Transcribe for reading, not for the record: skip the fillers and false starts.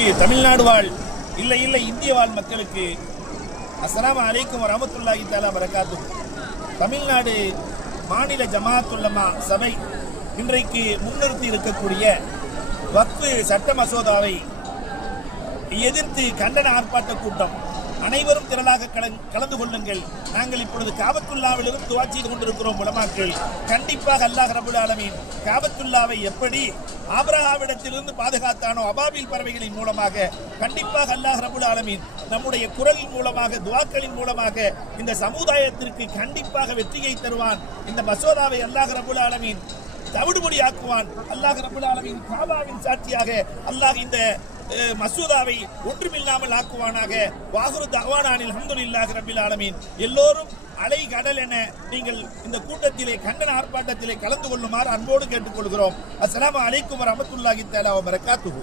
தமிழ்நாடு வாழ் இல்லை இந்திய வாழ் மக்களுக்கு அஸ்ஸலாமு அலைக்கும் வரஹ்மத்துல்லாஹி தஆலா பரகாத்துஹு. தமிழ்நாடு மாநில ஜமாஅத் உலமா சபை இன்றைக்கு முன்னிறுத்தி இருக்கக்கூடிய வக்ஃப் சட்ட மசோதாவை எதிர்த்து கண்டன ஆர்ப்பாட்ட கூட்டம். அனைவரும் திரளாக கலந்து கொள்ளுங்கள். நாங்கள் இப்பொழுது காபத்துல்லாவிலிருந்து துஆ செய்து கொண்டிருக்கிறோம். உலமாக்கள் கண்டிப்பாக அல்லாஹ் ரப்பல் ஆலமீன் காபத்துல்லாவை எப்படி ஆபிரகாமிடத்திலிருந்து பாதுகாத்தானோ அபாபில் பறவைகளின் மூலமாக கண்டிப்பாக அல்லாஹ் ரப்பல் ஆலமீன் நம்முடைய குரலின் மூலமாக துஆக்களின் மூலமாக இந்த சமுதாயத்திற்கு கண்டிப்பாக வெற்றியை தருவான். இந்த மசோதாவை அல்லாஹ் ரப்பல் ஆலமீன் தவிடுபடி ஆக்குவான். அல்லாஹ் ரப்பல் ஆலமீன் காபாவின் சாட்சியாக அல்லாஹ் இந்த மசூதாவை ஒன்றுமில்லாமல் ஆக்குவானாக. வாகுரு தஅவானானில் அல்ஹம்துலில்லாஹி ரப்பில் ஆலமீன். எல்லோரும் அலை கடல் என நீங்கள் இந்த கூட்டத்திலே கண்டன ஆர்ப்பாட்டத்திலே கலந்து கொள்ளுமாறு அன்போடு கேட்டுக்கொள்கிறோம். அஸ்ஸலாமு அலைக்கும் வரஹ்மத்துல்லாஹி தஆலா வபரகாத்துஹு.